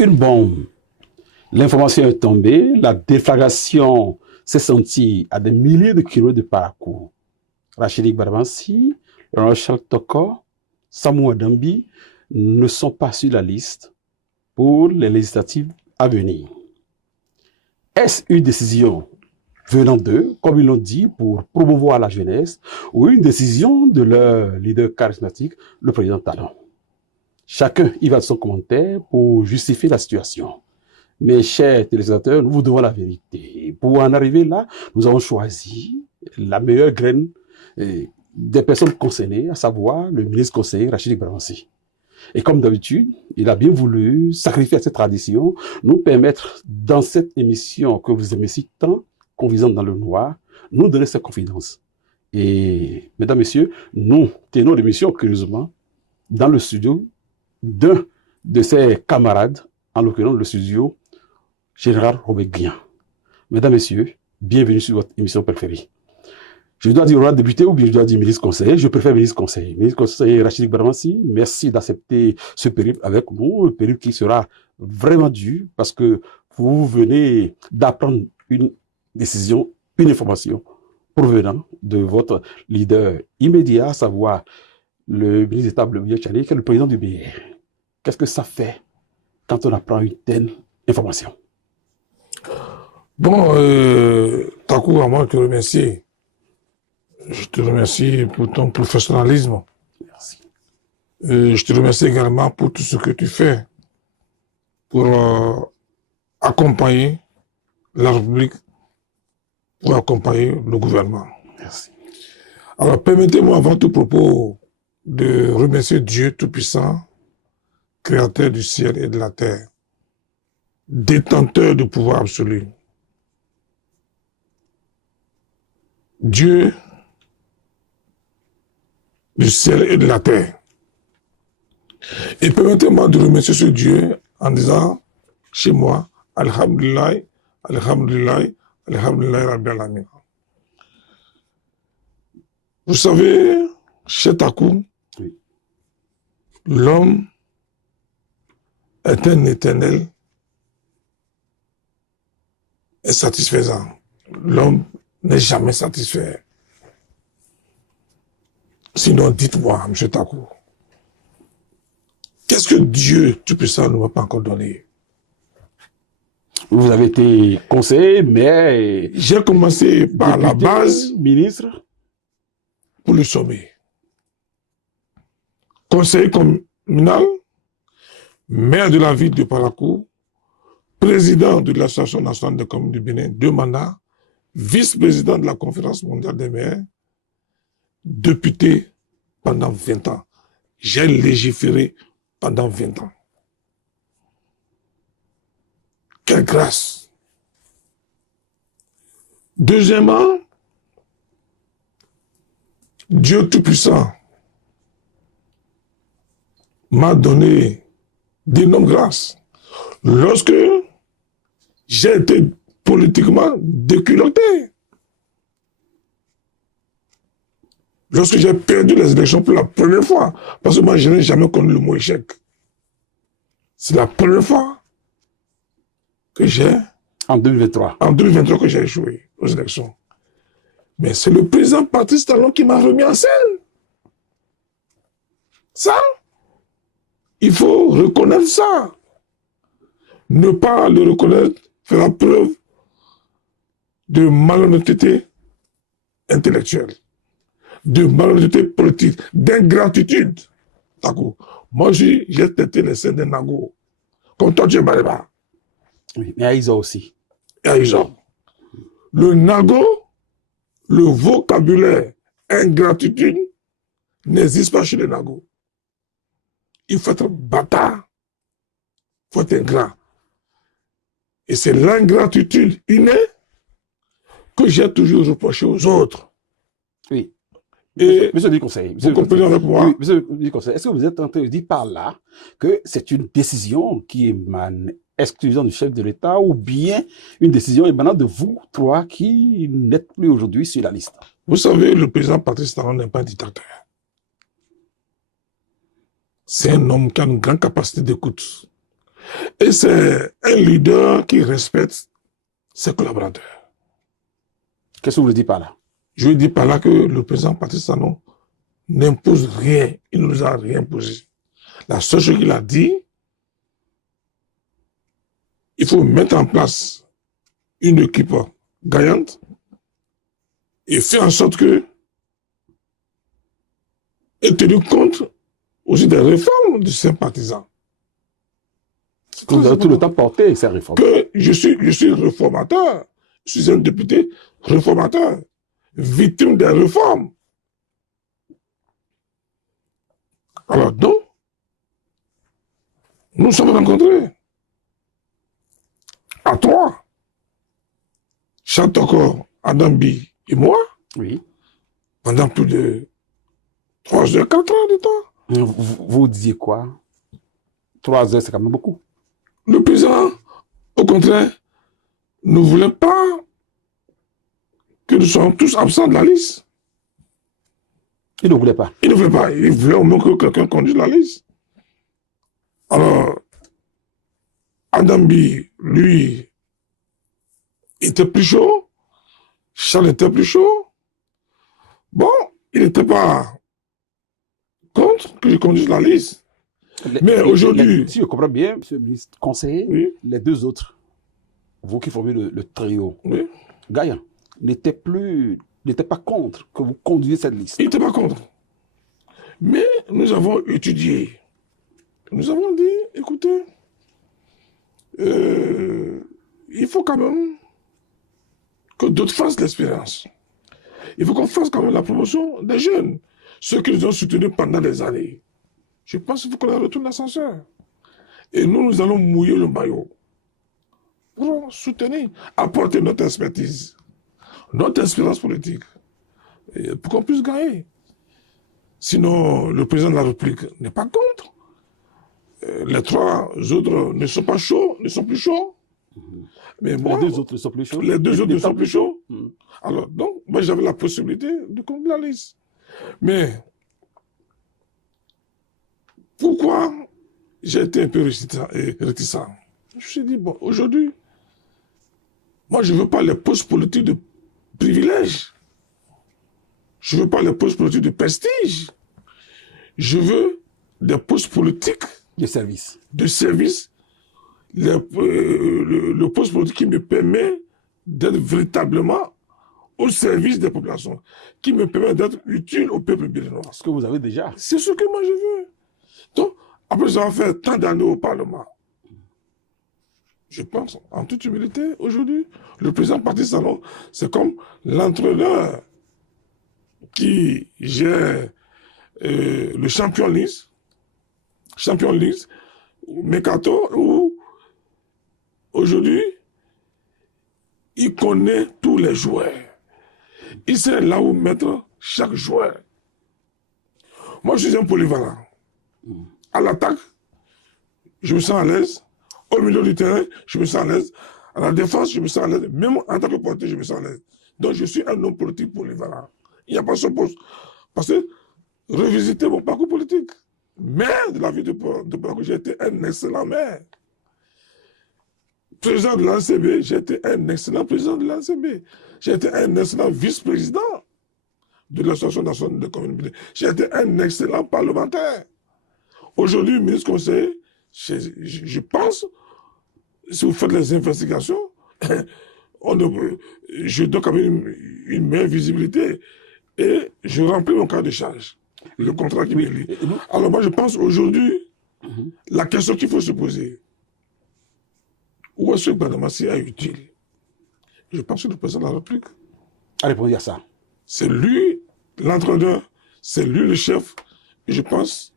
une bombe. L'information est tombée, la déflagration s'est sentie à des milliers de kilomètres de parcours. Rachidi Barbansi, Charles Toko, Samuel Dambi ne sont pas sur la liste pour les législatives à venir. Est-ce une décision venant d'eux, comme ils l'ont dit, pour promouvoir la jeunesse, ou une décision de leur leader charismatique, le président Talon? Chacun y va de son commentaire pour justifier la situation. Mes chers téléspectateurs, nous vous devons la vérité. Pour en arriver là, nous avons choisi la meilleure graine des personnes concernées, à savoir le ministre conseiller Rachidi Barbansi. Et comme d'habitude, il a bien voulu sacrifier à cette tradition, nous permettre, dans cette émission que vous aimez si tant, Convisant dans le noir, nous donner cette confidence. Et, mesdames, messieurs, nous tenons l'émission, curieusement, dans le studio d'un de ses camarades, en l'occurrence le studio Général Robert Guian. Mesdames, messieurs, bienvenue sur votre émission préférée. Je dois dire roi député ou bien je dois dire ministre conseiller. Je préfère ministre conseiller. Ministre conseiller Rachidi Barbansi, merci d'accepter ce périple avec nous, un périple qui sera vraiment dur parce que vous venez d'apprendre une décision, une information provenant de votre leader immédiat, à savoir le ministre d'État Bleu Chani, qui est le président du BR. Qu'est-ce que ça fait quand on apprend une telle information? Bon, Takou, moi, je te remercie. Je te remercie pour ton professionnalisme. Merci. Je te remercie également pour tout ce que tu fais pour accompagner la République, pour accompagner le gouvernement. Merci. Alors, permettez-moi avant tout propos de remercier Dieu Tout-Puissant, créateur du ciel et de la terre, détenteur du pouvoir absolu. Dieu du ciel et de la terre. Et permettez-moi de remercier ce Dieu en disant chez moi, Alhamdulillah, Alhamdulillah, Alhamdulillah, Rabbil Alamin. Vous savez, chez Takou, oui, l'homme est un éternel insatisfaisant. L'homme n'est jamais satisfait. Sinon, dites-moi, M. Takou, qu'est-ce que Dieu Tout-Puissant ne m'a pas encore donné? Vous avez été conseiller, mais... J'ai commencé par député, la base ministre. pour le sommet. Conseiller communal, maire de la ville de Parakou, président de l'Association nationale des communes du Bénin, 2 mandats, vice-président de la conférence mondiale des maires, député pendant 20 ans. J'ai légiféré pendant 20 ans. Quelle grâce! Deuxièmement, Dieu Tout-Puissant m'a donné d'énormes grâces. Lorsque j'ai été politiquement déculotté, lorsque j'ai perdu les élections pour la première fois, parce que moi je n'ai jamais connu le mot échec. C'est la première fois que j'ai... En 2023. En 2023 que j'ai échoué aux élections. Mais c'est le président Patrice Talon qui m'a remis en scène. Ça, il faut reconnaître ça. Ne pas le reconnaître fera preuve de malhonnêteté intellectuelle, de malhonnêteté politique, d'ingratitude. Moi, j'ai têté les scènes de Nago. Comme toi, tu es Baléba. Oui, mais Aïza aussi. Et Aïza. Le Nago, le vocabulaire ingratitude n'existe pas chez les Nago. Il faut être bâtard, il faut être ingrat. Et c'est l'ingratitude innée que j'ai toujours reproché aux autres. Oui. Et monsieur le conseiller, vous comprenez avec moi? Oui, monsieur le conseiller, est-ce que vous êtes en train de dire par là que c'est une décision qui émane exclusivement du chef de l'État ou bien une décision émanant de vous trois qui n'êtes plus aujourd'hui sur la liste? Vous savez, le président Patrice Talon n'est pas un dictateur. C'est un homme qui a une grande capacité d'écoute. Et c'est un leader qui respecte ses collaborateurs. Qu'est-ce que vous voulez dire par là? Je veux dire par là que le président Patrice Talon n'impose rien. Il ne nous a rien imposé. La seule chose qu'il a dit, il faut mettre en place une équipe gagnante et faire en sorte que, et tenir compte aussi des réformes de ses partisans. Vous avez tout le temps porté ces réformes. Que je suis réformateur, je suis un député réformateur, victime des réformes. Alors donc, nous sommes rencontrés à trois, Charles Toko, Adambi et moi, Oui. pendant plus de 3 heures, 4 heures de temps. Vous disiez quoi? 3 heures, c'est quand même beaucoup. Le président, au contraire, ne voulait pas que nous soyons tous absents de la liste. Il ne voulait pas. Il ne voulait pas. Il voulait au moins que quelqu'un conduise la liste. Alors, Adambi, lui, était plus chaud. Charles était plus chaud. Bon, il n'était pas contre que je conduise la liste. Mais aujourd'hui... Si je comprends bien, monsieur le ministre conseiller, Oui. les deux autres, vous qui formez le trio, Oui. gagnant, n'étaient pas contre que vous conduisiez cette liste. Il n'était pas contre. Mais nous avons étudié. Nous avons dit, écoutez, il faut quand même que d'autres fassent l'expérience. Il faut qu'on fasse quand même la promotion des jeunes, ceux qui nous ont soutenus pendant des années. Je pense qu'il faut qu'on retourne l'ascenseur. Et nous allons mouiller le maillot pour soutenir, apporter notre expertise, notre expérience politique, et pour qu'on puisse gagner. Sinon, le président de la République n'est pas contre. Les 3 autres ne sont pas chauds, ne sont plus chauds. Mais moi, les 2 autres ne sont plus chauds. Les 2 autres ne sont plus chauds. Mm. Alors, donc, moi, j'avais la possibilité de conduire la liste. Mais, pourquoi j'ai été un peu réticent? Je me suis dit, bon, aujourd'hui, moi, je ne veux pas les postes politiques de privilège. Je ne veux pas les postes politiques de prestige. Je veux des postes politiques de service. De service. Le poste politique qui me permet d'être véritablement au service des populations, qui me permet d'être utile au peuple béninois. Ce que vous avez déjà. C'est ce que moi je veux. Donc, après avoir fait tant d'années au Parlement, je pense, en toute humilité, aujourd'hui, le président Patrice Talon, c'est comme l'entraîneur qui gère le Champions League, Mercato, où aujourd'hui, il connaît tous les joueurs. Il sait là où mettre chaque joueur. Moi, je suis un polyvalent. À l'attaque, je me sens à l'aise. Au milieu du terrain, je me sens à l'aise. À la défense, je me sens à l'aise. Même en tant que portier, je me sens à l'aise. Donc, je suis un homme politique polyvalent. Il n'y a pas de poste. Parce que, revisiter mon parcours politique, maire de la ville de Parakou, j'ai été un excellent maire. Président de l'ANCB, j'ai été un excellent président de l'ANCB. J'ai été un excellent vice-président de l'Association nationale de communautés. J'ai été un excellent parlementaire. Aujourd'hui, ministre conseiller, je pense, si vous faites les investigations, je donne quand même une meilleure visibilité et je remplis mon cas de charge, le contrat qui me lie. Alors moi, je pense aujourd'hui, la question qu'il faut se poser, où est-ce que Gbadamassi est utile? Je pense que le président de la République a répondu à ça. C'est lui l'entraîneur, c'est lui le chef, et je pense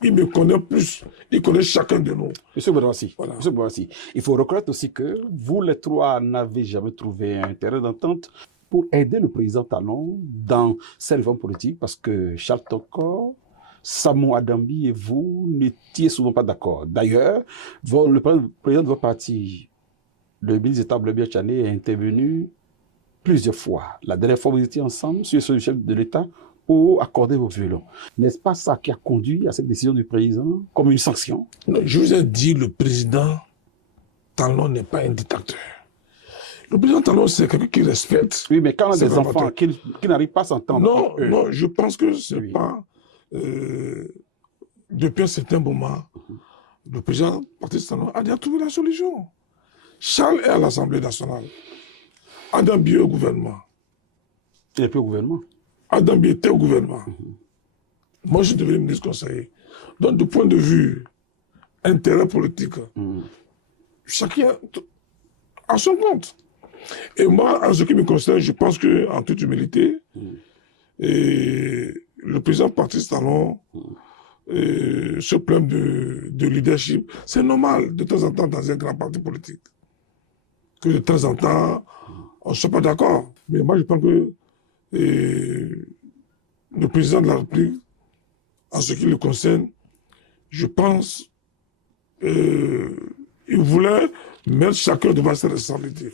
il me connaît plus, il connaît chacun de nous. Monsieur Gbadamassi, voilà. Il faut reconnaître aussi que vous les trois n'avez jamais trouvé un terrain d'entente pour aider le président Talon dans ses réformes politiques, parce que Charles Toko, Samou Adambi et vous n'étiez souvent pas d'accord. D'ailleurs, le président de votre parti, le ministre d'État Blaise Biachane, est intervenu plusieurs fois. La dernière fois, vous étiez ensemble sur le chef de l'État pour accorder vos violons. N'est-ce pas ça qui a conduit à cette décision du président comme une sanction? Non, je vous ai dit, le président Talon n'est pas un dictateur. Le président Talon, c'est quelqu'un qui respecte. Oui, mais quand on a ses des enfants collaborateurs. qui n'arrivent pas à s'entendre, Non, eux, non, je pense que c'est Oui. pas... depuis un certain moment, le président Patrice Talon a déjà trouvé la solution. Charles est à l'Assemblée nationale. Adam Bié au gouvernement. il n'est plus au gouvernement. Adam Bié était au gouvernement. Moi, je suis devenu ministre conseiller. Donc, du point de vue intérêt politique, chacun a son compte. Et moi, en ce qui me concerne, je pense qu'en toute humilité, et le président Patrice Talon se plaint de leadership. C'est normal, de temps en temps, dans un grand parti politique, que de temps en temps, on ne soit pas d'accord. Mais moi, je pense que le président de la République, en ce qui le concerne, je pense il voulait mettre chacun devant ses responsabilités.